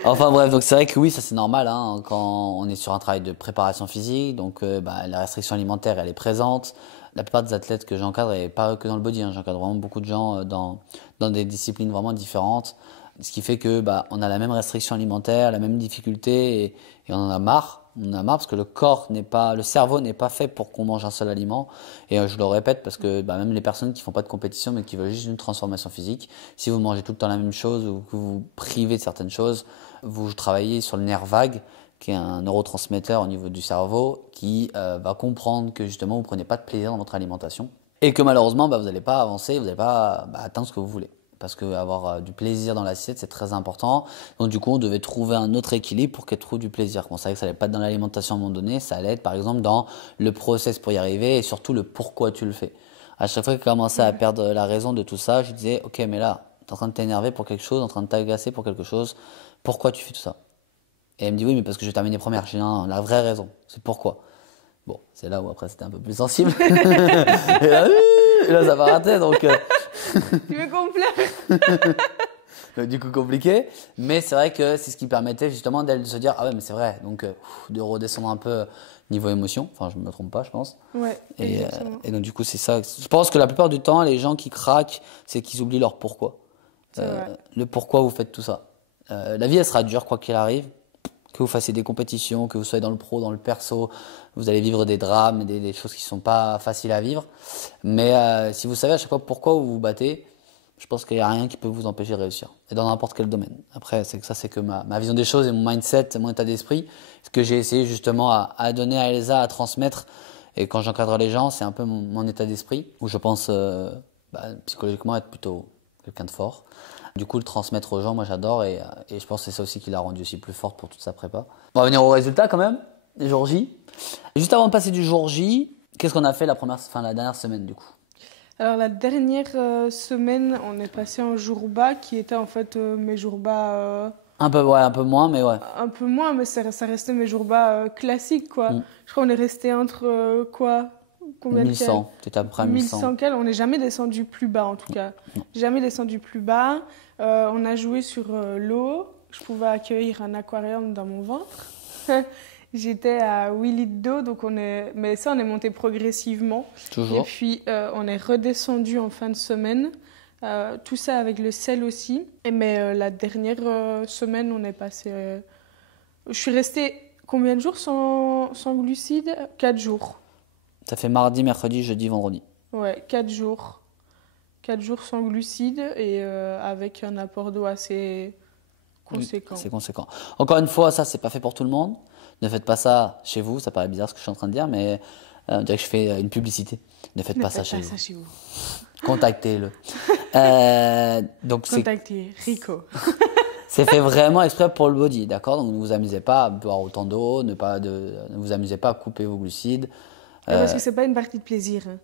Enfin bref, donc c'est vrai que oui, ça c'est normal hein, quand on est sur un travail de préparation physique, donc la restriction alimentaire elle est présente. La plupart des athlètes que j'encadre, et pas que dans le body, hein, j'encadre vraiment beaucoup de gens dans des disciplines vraiment différentes, ce qui fait que on a la même restriction alimentaire, la même difficulté et on en a marre. On en a marre parce que le cerveau n'est pas fait pour qu'on mange un seul aliment. Et je le répète parce que même les personnes qui font pas de compétition mais qui veulent juste une transformation physique, si vous mangez tout le temps la même chose ou que vous vous privez de certaines choses, vous travaillez sur le nerf vague, qui est un neurotransmetteur au niveau du cerveau, qui va comprendre que justement vous prenez pas de plaisir dans votre alimentation et que malheureusement vous n'allez pas avancer, vous n'allez pas atteindre ce que vous voulez. Parce que avoir du plaisir dans l'assiette, c'est très important. Donc du coup, on devait trouver un autre équilibre pour qu'elle trouve du plaisir. On savait que ça allait pas être dans l'alimentation à un moment donné, ça allait être par exemple dans le process pour y arriver et surtout le pourquoi tu le fais. À chaque fois que je commençais à perdre la raison de tout ça, je disais, ok, mais là, tu es en train de t'énerver pour quelque chose, en train de t'agacer pour quelque chose, pourquoi tu fais tout ça? Et elle me dit, oui, mais parce que je vais terminer première. Je dis, non, la vraie raison, c'est pourquoi. Bon, c'est là où après c'était un peu plus sensible. et là, ça va rater, donc... Tu veux qu'on pleure? Du coup compliqué, mais c'est vrai que c'est ce qui permettait justement d'elle de se dire ah ouais mais c'est vrai, donc de redescendre un peu niveau émotion, enfin je me trompe pas je pense. Ouais, exactement. Et donc du coup c'est ça, je pense que la plupart du temps les gens qui craquent c'est qu'ils oublient leur pourquoi. C'est vrai. Le pourquoi vous faites tout ça. La vie elle sera dure quoi qu'il arrive, que vous fassiez des compétitions, que vous soyez dans le pro, dans le perso, vous allez vivre des drames, des choses qui sont pas faciles à vivre, mais si vous savez à chaque fois pourquoi vous vous battez, je pense qu'il n'y a rien qui peut vous empêcher de réussir. Et dans n'importe quel domaine. Après, c'est que ma vision des choses et mon mindset, mon état d'esprit. Ce que j'ai essayé justement à donner à Elsa, à transmettre. Et quand j'encadre les gens, c'est un peu mon état d'esprit. Où je pense psychologiquement être plutôt quelqu'un de fort. Du coup, le transmettre aux gens, moi j'adore. Et je pense que c'est ça aussi qui l'a rendu aussi plus forte pour toute sa prépa. On va venir au résultat quand même, les jour J. Juste avant de passer du jour J, qu'est-ce qu'on a fait la dernière semaine du coup? Alors la dernière semaine, on est passé en jour bas, qui était en fait mes jours bas Un peu moins, mais ouais. un peu moins, mais ça restait mes jours bas classiques, quoi. Je crois qu'on est resté entre combien de 1100, t'étais à peu près à 1100. 1100 cales. On n'est jamais descendu plus bas, en tout cas. Non. Jamais descendu plus bas. On a joué sur l'eau. Je pouvais accueillir un aquarium dans mon ventre. J'étais à 8 litres d'eau, mais ça, on est monté progressivement. Toujours. Et puis, on est redescendu en fin de semaine. Tout ça avec le sel aussi. Mais la dernière semaine, on est passé... je suis restée combien de jours sans glucides? 4 jours. Ça fait mardi, mercredi, jeudi, vendredi. Ouais, 4 jours. 4 jours sans glucides et avec un apport d'eau assez conséquent. C'est conséquent. Encore une fois, ça, c'est pas fait pour tout le monde. Ne faites pas ça chez vous. Ça paraît bizarre ce que je suis en train de dire, mais on dirait que je fais une publicité. Ne faites pas ça chez vous. chez vous. Contactez-le. Donc Contactez Rico. c'est fait vraiment exprès pour le body, d'accord? Donc ne vous amusez pas à boire autant d'eau, ne vous amusez pas à couper vos glucides. Parce que c'est pas une partie de plaisir. Hein.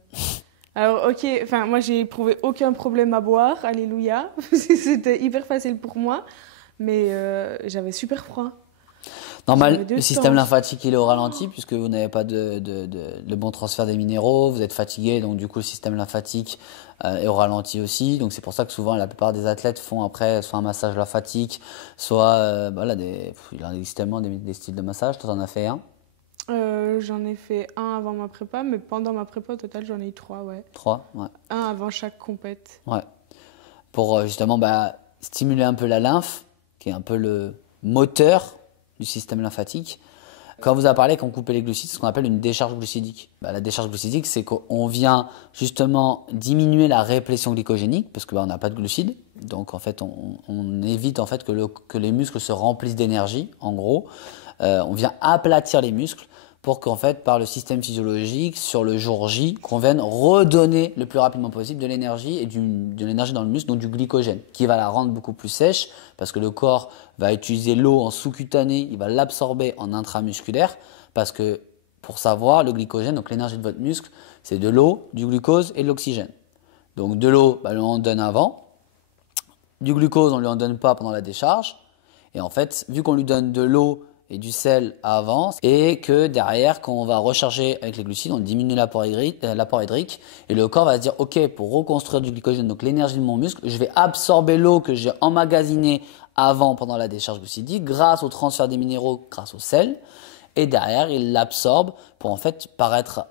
Alors, ok, enfin, moi j'ai éprouvé aucun problème à boire, alléluia. C'était hyper facile pour moi, mais j'avais super froid. Normal, le système lymphatique il est au ralenti puisque vous n'avez pas de bon transfert des minéraux, vous êtes fatigué, donc du coup le système lymphatique est au ralenti aussi. Donc c'est pour ça que souvent la plupart des athlètes font après soit un massage lymphatique, soit il existe tellement des styles de massage. Toi t'en as fait un? J'en ai fait un avant ma prépa, mais pendant ma prépa au total j'en ai eu 3, ouais. 3, ouais. Un avant chaque compète. Ouais. Pour justement stimuler un peu la lymphe, qui est un peu le moteur du système lymphatique. Quand on vous a parlé qu'on coupait les glucides, c'est ce qu'on appelle une décharge glucidique. La décharge glucidique, c'est qu'on vient justement diminuer la réplétion glycogénique parce que on n'a pas de glucides. Donc en fait, on évite en fait que les muscles se remplissent d'énergie. En gros, on vient aplatir les muscles pour qu'en fait, par le système physiologique, sur le jour J, qu'on vienne redonner le plus rapidement possible de l'énergie et de l'énergie dans le muscle, donc du glycogène, qui va la rendre beaucoup plus sèche, parce que le corps va utiliser l'eau en sous-cutané, il va l'absorber en intramusculaire, parce que, pour savoir, le glycogène, donc l'énergie de votre muscle, c'est de l'eau, du glucose et de l'oxygène. Donc de l'eau, on en donne avant, du glucose, on ne lui en donne pas pendant la décharge, et en fait, vu qu'on lui donne de l'eau et du sel avant, et que derrière, quand on va recharger avec les glucides, on diminue l'apport hydrique, et le corps va se dire, ok, pour reconstruire du glycogène, donc l'énergie de mon muscle, je vais absorber l'eau que j'ai emmagasinée avant pendant la décharge glucidique, grâce au transfert des minéraux, grâce au sel, et derrière, il l'absorbe pour en fait paraître...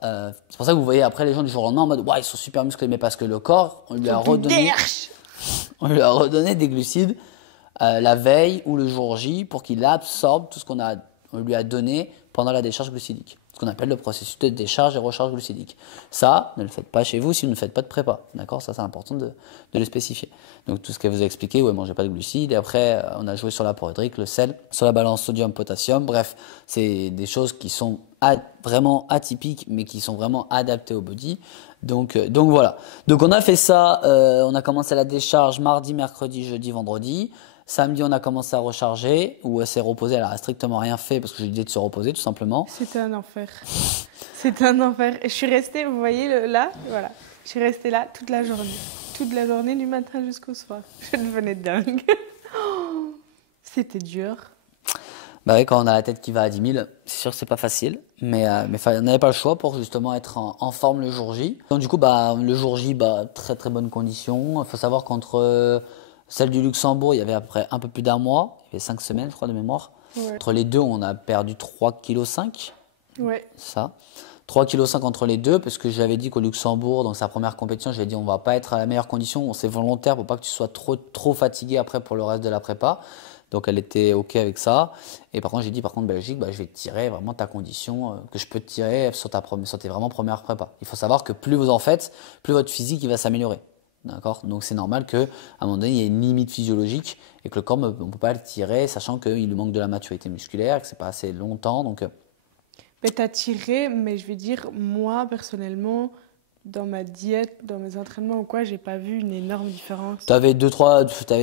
c'est pour ça que vous voyez après les gens du jour au lendemain en mode, ouais, ils sont super musclés, mais parce que le corps, on lui a redonné des glucides la veille ou le jour J pour qu'il absorbe tout ce qu'on lui a donné pendant la décharge glucidique. Ce qu'on appelle le processus de décharge et recharge glucidique. Ça, ne le faites pas chez vous si vous ne faites pas de prépa. D'accord ? Ça, c'est important de le spécifier. Donc, tout ce qu'elle vous a expliqué, ouais, mangez pas de glucides. Et après, on a joué sur l'apport hydrique, le sel, sur la balance sodium-potassium. Bref, c'est des choses qui sont vraiment atypiques, mais qui sont vraiment adaptées au body. Donc voilà. Donc, on a fait ça. On a commencé la décharge mardi, mercredi, jeudi, vendredi. Samedi, on a commencé à recharger, où elle s'est reposée, elle a strictement rien fait parce que je lui disais de se reposer tout simplement. C'était un enfer. C'était un enfer. Et je suis restée, vous voyez là, voilà. Je suis restée là toute la journée. Toute la journée, du matin jusqu'au soir. Je devenais dingue. C'était dur. Bah oui, quand on a la tête qui va à 10 000, c'est sûr que c'est pas facile. Mais on n'avait pas le choix pour justement être en forme le jour J. Donc du coup, le jour J, très très bonne condition. Il faut savoir qu'entre celle du Luxembourg, il y avait après un peu plus d'un mois. Il y avait 5 semaines, je crois, de mémoire. Ouais. Entre les deux, on a perdu 3,5 kg. Ouais. Ça. 3,5 kg entre les deux, parce que j'avais dit qu'au Luxembourg, dans sa première compétition, j'avais dit on va pas être à la meilleure condition, c'est volontaire pour pas que tu sois trop fatigué après pour le reste de la prépa. Donc elle était ok avec ça. Et par contre, j'ai dit par contre Belgique, je vais te tirer vraiment ta condition que je peux te tirer sur tes vraiment premières prépa. Il faut savoir que plus vous en faites, plus votre physique il va s'améliorer. D'accord ? Donc c'est normal qu'à un moment donné, il y ait une limite physiologique et que le corps, on ne peut pas le tirer, sachant qu'il lui manque de la maturité musculaire, que c'est pas assez longtemps. Donc Mais t'as tiré, mais je vais dire, moi, personnellement, dans ma diète, dans mes entraînements ou quoi, j'ai pas vu une énorme différence. t'avais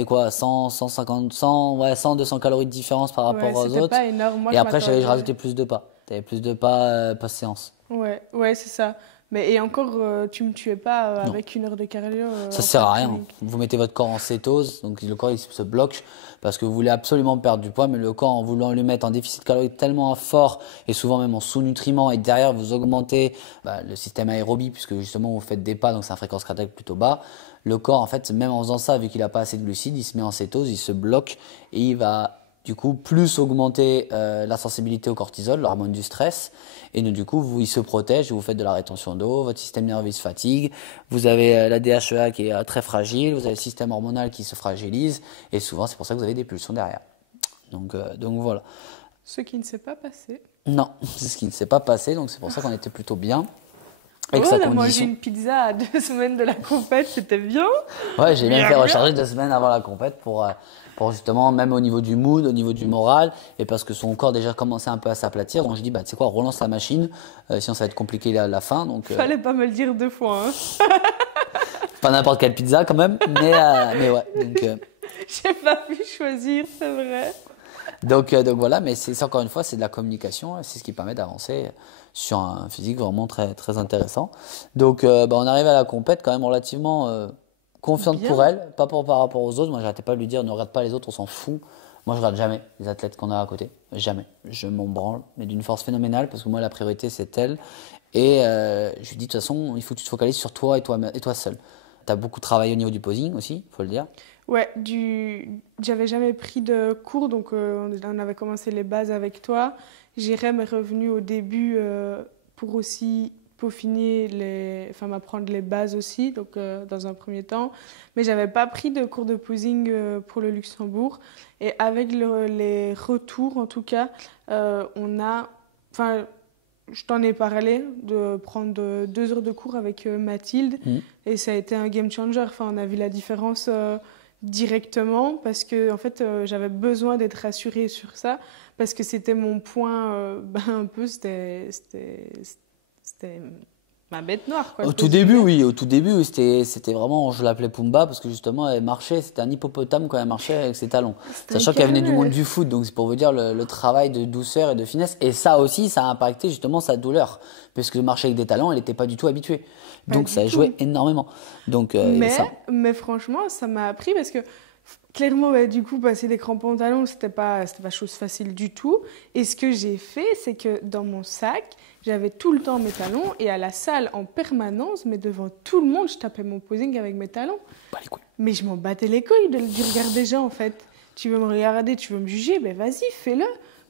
quoi, 100, 150, 100, 200 calories de différence par rapport aux c'était autres. pas énorme. Moi, Et après, m'attendais. je rajoutais plus de pas. T'avais plus de pas post-séance. Ouais, c'est ça. Mais et encore, tu me tuais pas Non. avec 1 heure de cardio. Ça en sert à rien. clinique. Vous mettez votre corps en cétose, donc le corps il se bloque parce que vous voulez absolument perdre du poids, mais le corps en voulant le mettre en déficit calorique tellement fort et souvent même en sous-nutriments et derrière vous augmentez le système aérobie puisque justement vous faites des pas, donc c'est une fréquence cardiaque plutôt bas. Le corps en fait, même en faisant ça, vu qu'il n'a pas assez de glucides, il se met en cétose, il se bloque et il va du coup plus augmenter la sensibilité au cortisol, l'hormone du stress, et donc, du coup il se protège, vous faites de la rétention d'eau, votre système nerveux se fatigue, vous avez la DHEA qui est très fragile, vous avez le système hormonal qui se fragilise, et souvent c'est pour ça que vous avez des pulsions derrière. Donc voilà. Ce qui ne s'est pas passé. Non, c'est ce qui ne s'est pas passé, donc c'est pour ça qu'on était plutôt bien. Ouais, Avec sa on a mangé condition. une pizza à 2 semaines de la compète, c'était bien. Ouais, j'ai même Bien, fait bien. recharger 2 semaines avant la compète pour justement, même au niveau du mood, au niveau du moral, et parce que son corps déjà commençait un peu à s'aplatir. Donc je dis, tu sais quoi, relance la machine, sinon ça va être compliqué à la fin. Donc, Fallait pas me le dire 2 fois. Hein. pas n'importe quelle pizza quand même, mais ouais. J'ai pas pu choisir, c'est vrai. Donc voilà, mais c'est encore une fois, c'est de la communication, c'est ce qui permet d'avancer sur un physique vraiment très, très intéressant. Donc on arrive à la compète quand même relativement confiante Bien. pour elle, pas par rapport aux autres. Moi, j'arrêtais pas de lui dire, ne regarde pas les autres, on s'en fout. Moi, je regarde jamais les athlètes qu'on a à côté, jamais. Je m'en branle, mais d'une force phénoménale, parce que moi, la priorité, c'est elle. Et je lui dis, de toute façon, il faut que tu te focalises sur toi et toi seul. Tu as beaucoup travaillé au niveau du posing aussi, il faut le dire. Ouais, j'avais jamais pris de cours, donc on avait commencé les bases avec toi. Jérém est revenu au début pour aussi peaufiner m'apprendre les bases aussi, donc dans un premier temps. Mais j'avais pas pris de cours de posing pour le Luxembourg. Et avec les retours, en tout cas, je t'en ai parlé de prendre 2 heures de cours avec Mathilde, et ça a été un game changer. Enfin, on a vu la différence directement parce que en fait j'avais besoin d'être rassurée sur ça parce que c'était mon point un peu c'était ma bête noire quoi. Au tout début, oui, c'était vraiment, je l'appelais Pumba parce que justement, elle marchait, c'était un hippopotame quand elle marchait avec ses talons. Sachant qu'elle venait du monde du foot, donc c'est pour vous dire le travail de douceur et de finesse. Et ça aussi, ça a impacté justement sa douleur, parce que marcher avec des talons, elle n'était pas du tout habituée. Donc ça a joué énormément. Donc, mais franchement, ça m'a appris parce que clairement, du coup, passer des crampons aux talons, c'était pas chose facile du tout. Et ce que j'ai fait, c'est que dans mon sac, j'avais tout le temps mes talons et à la salle en permanence, mais devant tout le monde, je tapais mon posing avec mes talons. Pas les couilles. Mais je m'en battais les couilles du regard des gens en fait. Tu veux me regarder, tu veux me juger, ben vas-y, fais-le.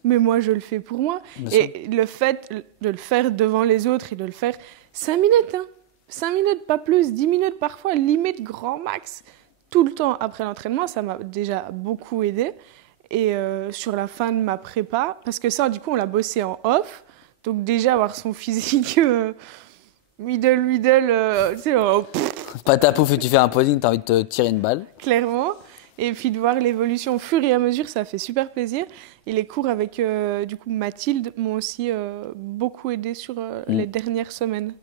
Mais moi, je le fais pour moi. Et le fait de le faire devant les autres et de le faire 5 minutes, 5 minutes, pas plus, 10 minutes parfois, limite grand max, tout le temps après l'entraînement, ça m'a déjà beaucoup aidé. Et sur la fin de ma prépa, parce que ça, du coup, on l'a bossé en off. Donc déjà, avoir son physique middle, tu sais, patapouf et tu fais un posing, t'as envie de te tirer une balle. Clairement. Et puis de voir l'évolution au fur et à mesure, ça fait super plaisir. Et les cours avec du coup Mathilde m'ont aussi beaucoup aidé sur les dernières semaines.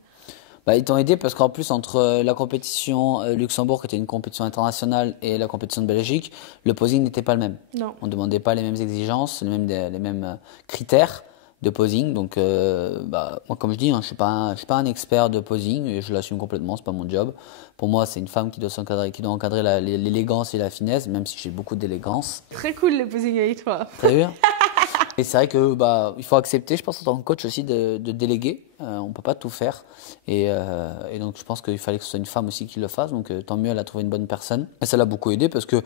Ils t'ont aidé parce qu'en plus, entre la compétition Luxembourg, qui était une compétition internationale, et la compétition de Belgique, le posing n'était pas le même. Non. On ne demandait pas les mêmes exigences, les mêmes critères de posing. Donc, moi, comme je dis, je suis pas un expert de posing et je l'assume complètement, c'est pas mon job. Pour moi, c'est une femme qui doit encadrer l'élégance et la finesse, même si j'ai beaucoup d'élégance. Très cool le posing avec toi. Très bien. Et c'est vrai que il faut accepter, je pense, en tant que coach aussi, de déléguer. On peut pas tout faire. Et donc, je pense qu'il fallait que ce soit une femme aussi qui le fasse. Donc, tant mieux, elle a trouvé une bonne personne. Et ça l'a beaucoup aidé parce que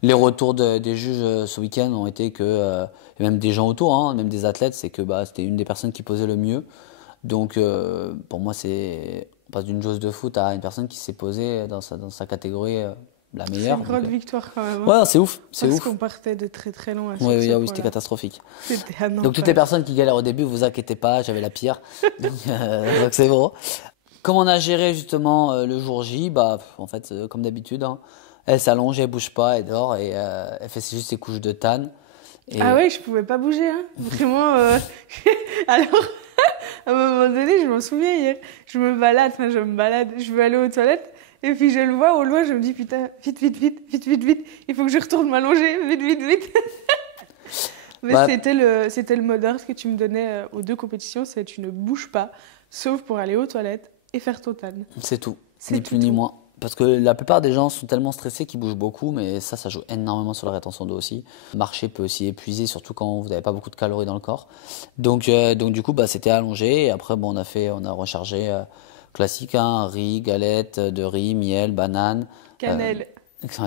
les retours des juges ce week-end ont été que, et même des gens autour, même des athlètes, c'est que c'était une des personnes qui posait le mieux. Donc, pour moi, on passe d'une joueuse de foot à une personne qui s'est posée dans sa catégorie la meilleure. C'est une grande victoire quand même. Ouais, c'est ouf. Parce qu'on partait de très très loin. Oui, c'était catastrophique. C'était donc toutes les personnes qui galèrent au début, vous inquiétez pas, j'avais la pire. donc c'est bon. Comment on a géré justement le jour J, en fait, comme d'habitude, elle s'allonge, elle bouge pas, elle dort et elle fait juste ses couches de tanne. Et... Ah ouais, je pouvais pas bouger, vraiment. Alors, à un moment donné, je m'en souviens hier, je me balade, je veux aller aux toilettes. Et puis je le vois au loin, je me dis putain, vite, il faut que je retourne m'allonger, vite. Mais c'était le mot d'ordre que tu me donnais aux 2 compétitions, c'est tu ne bouges pas, sauf pour aller aux toilettes et faire ton tan. C'est tout, ni plus ni moins. Parce que la plupart des gens sont tellement stressés qu'ils bougent beaucoup, mais ça joue énormément sur la rétention d'eau aussi. Marcher peut aussi épuiser, surtout quand vous n'avez pas beaucoup de calories dans le corps. Donc du coup, c'était allongé, et après, on a rechargé... classique, riz, galette de riz, miel, banane. Cannelle.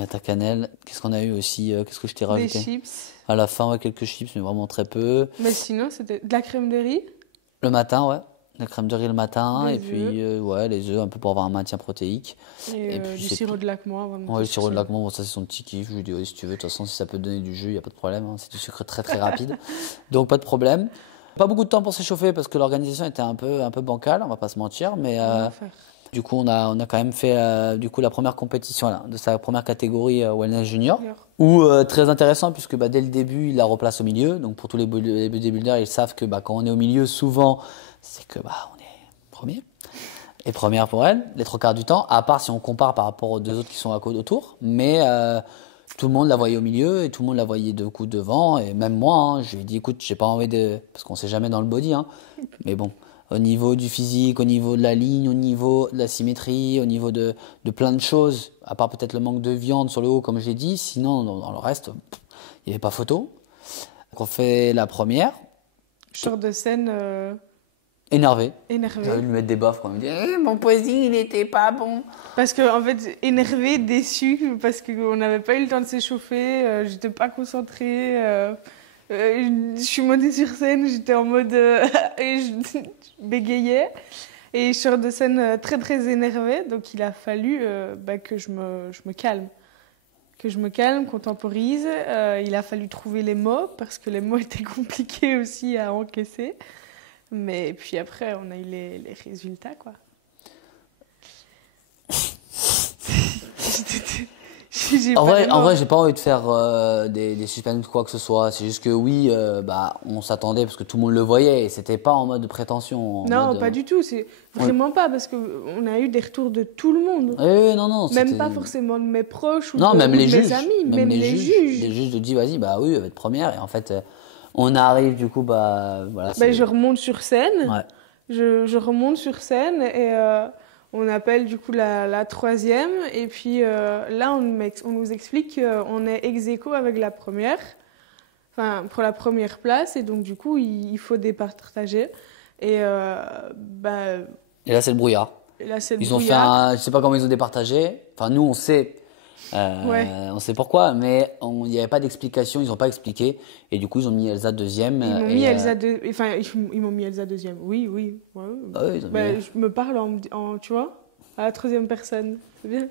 Ta cannelle. Qu'est-ce qu'on a eu aussi Qu'est-ce que je t'ai rajouté? Des chips. À la fin, quelques chips, mais vraiment très peu. Mais sinon, c'était de la crème de riz. Le matin, ouais. La crème de riz le matin, et puis les œufs, un peu pour avoir un maintien protéique. Et puis, du sirop de lacement. Ouais, le sirop de lacement, ça c'est son petit kiff. Je lui dis, si tu veux, de toute façon, si ça peut te donner du jus, il n'y a pas de problème. C'est du sucre très très rapide. Donc pas de problème. Pas beaucoup de temps pour s'échauffer parce que l'organisation était un peu bancale, on va pas se mentir, mais du coup on a quand même fait la première compétition de sa première catégorie Wellness Junior, où très intéressant puisque dès le début il la replace au milieu. Donc pour tous les bodybuilders, ils savent que quand on est au milieu, souvent c'est que on est premier et première pour elle les 3/4 du temps, à part si on compare par rapport aux 2 autres qui sont autour, mais tout le monde la voyait au milieu et tout le monde la voyait de coups devant. Et même moi, je lui ai dit, écoute, j'ai pas envie de... Parce qu'on sait jamais dans le body, mais bon, au niveau du physique, au niveau de la ligne, au niveau de la symétrie, au niveau de plein de choses, à part peut-être le manque de viande sur le haut, comme je l'ai dit, sinon, dans le reste, il n'y avait pas photo. Donc on fait la première. Je sors de scène... Énervé. Énervé. J'avais lui mettre des baffes quand il me dit mon posing il était pas bon. Parce que en fait énervé, déçu parce qu'on n'avait pas eu le temps de s'échauffer, j'étais pas concentrée, je suis montée sur scène, j'étais en mode et je bégayais et je sors de scène très très énervée, donc il a fallu que je me calme. Que je me calme, qu'on temporise. Il a fallu trouver les mots parce que les mots étaient compliqués aussi à encaisser. Mais puis après, on a eu les résultats, quoi. j'ai En pas vrai, les en mots. vrai, j'ai pas envie de faire des suspens ou quoi que ce soit. C'est juste que oui, on s'attendait parce que tout le monde le voyait et c'était pas en mode de prétention, en Non, mode. pas du tout. C'est On- vraiment pas parce que on a eu des retours de tout le monde. Oui, oui, non, non, Même c'était. pas forcément de mes proches Non, même ou les de mes juges, amis, même même les les juges, juges. les juges te disent vas-y, bah oui, elle va être première et en fait, on arrive du coup, bah voilà, Ben, je c'est. remonte sur scène. Ouais. Je remonte sur scène et on appelle du coup la troisième. Et puis là, on nous explique qu'on est ex aequo avec la première. Enfin, pour la première place. Et donc, du coup, il faut départager. Et Et là, c'est le brouillard. là, c'est le Ils ont fait brouillard. un, je sais pas comment ils ont départagé. Enfin, nous, Ouais. on sait pourquoi, mais il n'y avait pas d'explication, ils ont pas expliqué. Et du coup, ils ont mis Elsa deuxième. Ils m'ont Et, mis Elsa enfin, ils m'ont mis Elsa deuxième. Oui, oui. Ouais. ah oui, ils ont mis. Ben, je me parle tu vois, à la troisième personne. C'est bien.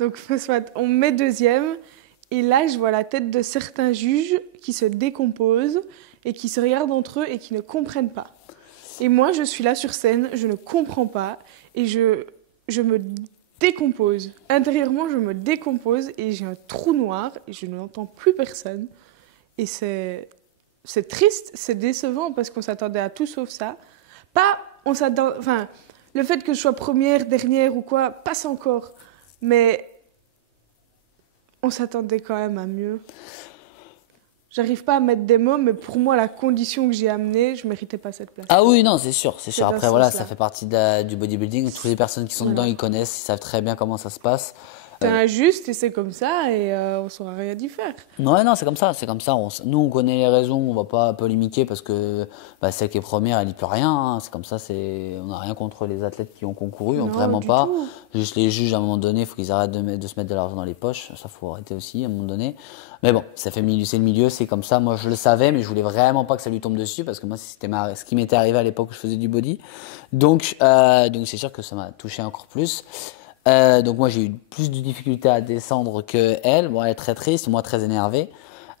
Donc, soit on met deuxième. Et là, je vois la tête de certains juges qui se décomposent et qui se regardent entre eux et qui ne comprennent pas. Et moi, je suis là sur scène, je ne comprends pas et je me décompose. Intérieurement, je me décompose et j'ai un trou noir et je n'entends plus personne. Et c'est triste, c'est décevant parce qu'on s'attendait à tout sauf ça. Pas, on s'attend, enfin, le fait que je sois première, dernière ou quoi, passe encore. Mais on s'attendait quand même à mieux. J'arrive pas à mettre des mots, mais pour moi, la condition que j'ai amenée, je méritais pas cette place. Ah oui, non, c'est sûr, c'est sûr. C'est dans Après, ce voilà, sens-là. ça fait partie du bodybuilding. Toutes les personnes qui sont dedans, ils connaissent, ils savent très bien comment ça se passe. C'est injuste et c'est comme ça et on saura rien d'y faire. Ouais, non, c'est comme ça, c'est comme ça. Nous, on connaît les raisons, on va pas polémiquer parce que celle qui est première, elle n'y peut rien. Hein. C'est comme ça, on n'a rien contre les athlètes qui ont concouru, Non, vraiment du pas. tout. Juste les juges, à un moment donné, il faut qu'ils arrêtent de se mettre de l'argent dans les poches. Ça, faut arrêter aussi, à un moment donné. Mais bon, c'est le milieu, c'est comme ça. Moi, je le savais, mais je voulais vraiment pas que ça lui tombe dessus parce que moi, c'était ce qui m'était arrivé à l'époque où je faisais du body. Donc c'est sûr que ça m'a touché encore plus. Donc moi j'ai eu plus de difficultés à descendre que elle. Bon, elle est très triste, moi très énervé.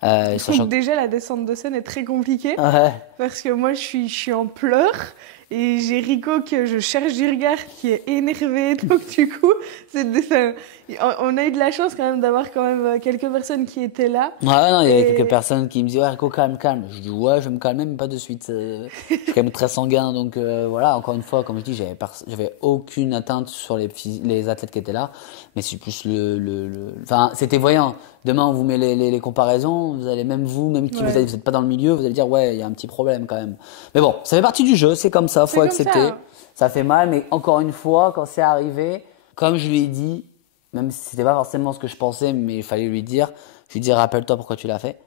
Sachant Donc déjà, la descente de scène est très compliquée ouais. parce que moi, je suis en pleurs et j'ai Rico que je cherche du regard qui est énervé. Donc du coup, on a eu de la chance quand même d'avoir quand même quelques personnes qui étaient là. Ouais, non, il y avait Et- quelques personnes qui me disaient ouais Rico, calme, calme. Je dis ouais, je vais me calmer mais pas de suite. Je suis quand même très sanguin donc voilà, encore une fois comme je dis, j'avais aucune atteinte sur les athlètes qui étaient là, mais c'est plus enfin, c'était voyant. Demain, on vous met les comparaisons, vous allez même même qui Ouais. vous êtes pas dans le milieu, vous allez dire ouais, il y a un petit problème quand même. Mais bon, ça fait partie du jeu, c'est comme ça, faut comme accepter. ça. Ça fait mal, mais encore une fois, quand c'est arrivé, comme je lui ai dit, même si c'était pas forcément ce que je pensais, mais il fallait lui dire, je lui ai dit rappelle-toi pourquoi tu l'as fait.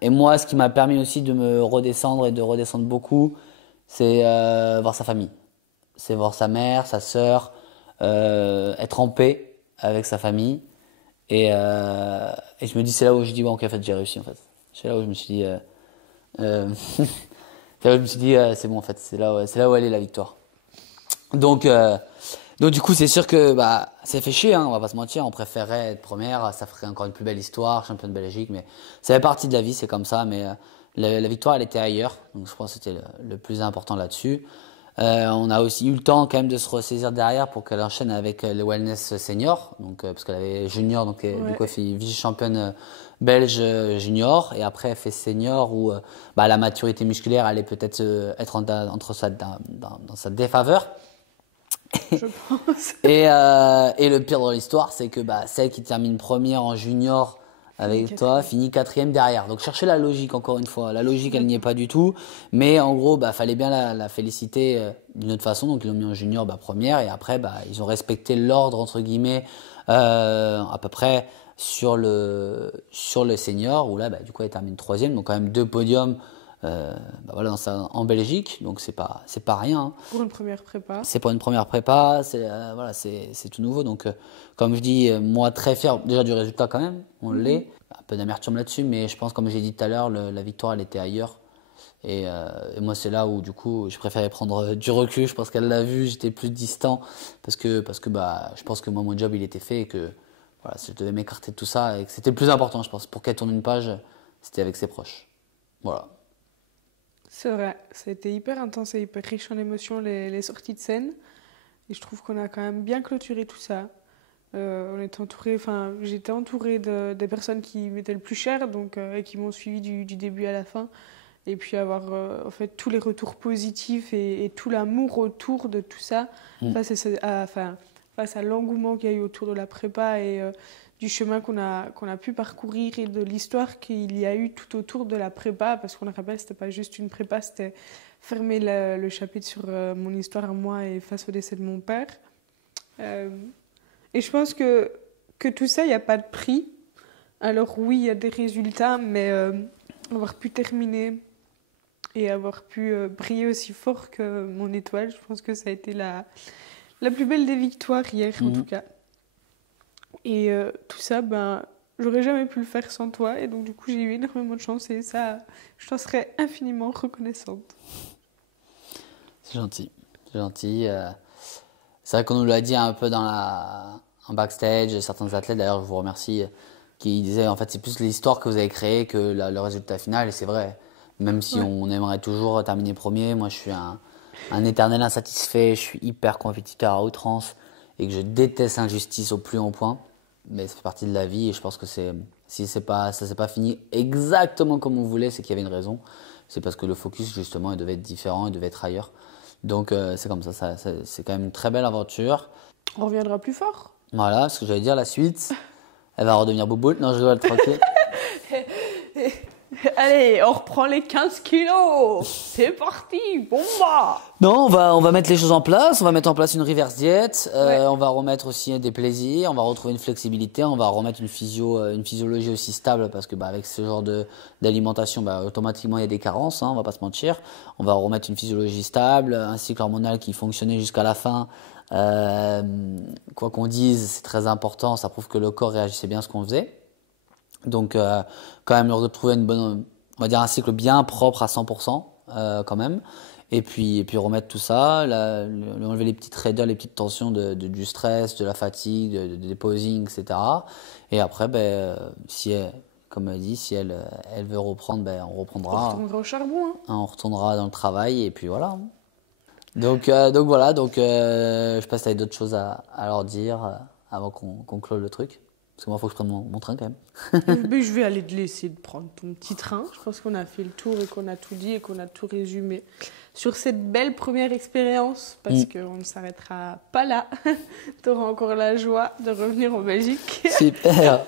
Et moi, ce qui m'a permis aussi de me redescendre et de redescendre beaucoup, c'est voir sa famille. C'est voir sa mère, sa sœur, être en paix avec sa famille. Et je me dis, c'est là où je dis, bon, ok, en fait, j'ai réussi, en fait. C'est là où je me suis dit, c'est là où je me suis dit, c'est bon, en fait, c'est là où elle est la victoire. Donc du coup, c'est sûr que ça fait chier, hein, on va pas se mentir. On préférerait être première, ça ferait encore une plus belle histoire, championne de Belgique, mais ça fait partie de la vie, c'est comme ça. Mais la victoire, elle était ailleurs, donc je pense que c'était le plus important là-dessus. On a aussi eu le temps quand même de se ressaisir derrière pour qu'elle enchaîne avec le wellness senior, donc parce qu'elle avait junior, donc du coup elle fait vice-championne belge junior, et après elle fait senior où la maturité musculaire allait peut-être être dans sa défaveur. Je pense. Et le pire dans l'histoire, c'est que celle qui termine première en junior avec toi finit quatrième derrière. Donc cherchez la logique encore une fois. La logique, elle n'y est pas du tout. Mais en gros, fallait bien la féliciter d'une autre façon. Donc ils l'ont mis en junior première et après ils ont respecté l'ordre entre guillemets à peu près sur le senior où là du coup elle termine troisième. Donc quand même 2 podiums. Voilà, en Belgique, donc c'est pas rien. Hein. Pour une première prépa. C'est pas une première prépa, voilà, c'est tout nouveau. Donc, comme je dis, moi très fier déjà du résultat quand même, on l'est. Un peu d'amertume là-dessus, mais je pense, comme j'ai dit tout à l'heure, la victoire elle était ailleurs. Et moi c'est là où du coup je préférais prendre du recul. Je pense qu'elle l'a vu, j'étais plus distant parce que je pense que moi mon job il était fait et que voilà, je devais m'écarter de tout ça et que c'était le plus important, je pense, pour qu'elle tourne une page, c'était avec ses proches. Voilà. C'est vrai, ça a été hyper intense et hyper riche en émotions les sorties de scène. Et je trouve qu'on a quand même bien clôturé tout ça. On était entouré, enfin, j'étais entourée des personnes qui m'étaient le plus chères, donc, et qui m'ont suivi du début à la fin. Et puis avoir en fait tous les retours positifs et tout l'amour autour de tout ça, face à l'engouement qu'il y a eu autour de la prépa et du chemin qu'on a pu parcourir et de l'histoire qu'il y a eu tout autour de la prépa, parce qu'on le rappelle, c'était pas juste une prépa, c'était fermer le chapitre sur mon histoire à moi et face au décès de mon père. Euh, et je pense que tout ça, il n'y a pas de prix. Alors oui, il y a des résultats, mais avoir pu terminer et avoir pu briller aussi fort que mon étoile, je pense que ça a été la plus belle des victoires hier, en tout cas. Et tout ça, ben, j'aurais jamais pu le faire sans toi. Et donc, du coup, j'ai eu énormément de chance. Et ça, je t'en serais infiniment reconnaissante. C'est gentil. C'est gentil. C'est vrai qu'on nous l'a dit un peu en backstage. Certains athlètes, d'ailleurs, je vous remercie, qui disaient en fait, c'est plus l'histoire que vous avez créée que le résultat final. Et c'est vrai. Même si on aimerait toujours terminer premier, moi, je suis un éternel insatisfait. Je suis hyper compétiteur à outrance et que je déteste l'injustice au plus haut point. Mais ça fait partie de la vie et je pense que si ça s'est pas fini exactement comme on voulait, c'est qu'il y avait une raison. C'est parce que le focus, justement, il devait être différent, il devait être ailleurs. Donc, c'est comme ça, c'est quand même une très belle aventure. On reviendra plus fort. Voilà, ce que j'allais dire, la suite, elle va redevenir bouboule. Non, je rigole, tranquille. Allez, on reprend les 15 kilos. C'est parti, bomba. Non, on va mettre les choses en place. On va mettre en place une reverse diète. On va remettre aussi des plaisirs. On va retrouver une flexibilité. On va remettre une physiologie aussi stable parce que avec ce genre d'alimentation, automatiquement il y a des carences. On va pas se mentir. On va remettre une physiologie stable, un cycle hormonal qui fonctionnait jusqu'à la fin. Quoi qu'on dise, c'est très important. Ça prouve que le corps réagissait bien à ce qu'on faisait. Donc, quand même, retrouver on va dire un cycle bien propre à 100%, quand même. Et puis remettre tout ça, enlever les petites raideurs, les petites tensions du stress, de la fatigue, des posings, etc. Et après, comme elle dit, si elle veut reprendre, on reprendra. On retournera au charbon. On retournera dans le travail et puis voilà. Donc voilà, je sais pas si tu as d'autres choses à leur dire avant qu'on close le truc. Parce que moi, il faut que je prenne mon train quand même. Mais je vais aller te laisser de prendre ton petit train. Je pense qu'on a fait le tour et qu'on a tout dit et qu'on a tout résumé sur cette belle première expérience. Parce qu'on ne s'arrêtera pas là. Tu auras encore la joie de revenir en Belgique. Super.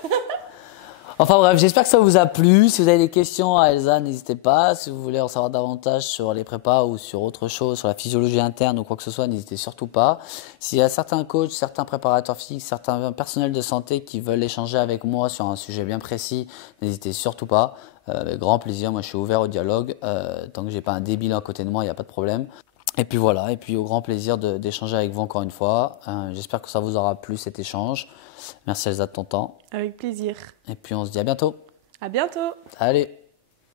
Enfin bref, j'espère que ça vous a plu. Si vous avez des questions à Elsa, n'hésitez pas. Si vous voulez en savoir davantage sur les prépas ou sur autre chose, sur la physiologie interne ou quoi que ce soit, n'hésitez surtout pas. S'il y a certains coachs, certains préparateurs physiques, certains personnels de santé qui veulent échanger avec moi sur un sujet bien précis, n'hésitez surtout pas. Avec grand plaisir, moi je suis ouvert au dialogue. Tant que j'ai pas un débile à côté de moi, il n'y a pas de problème. Et puis voilà, et puis au grand plaisir d'échanger avec vous encore une fois. J'espère que ça vous aura plu cet échange. Merci Elsa de ton temps. Avec plaisir. Et puis on se dit à bientôt. À bientôt. Allez.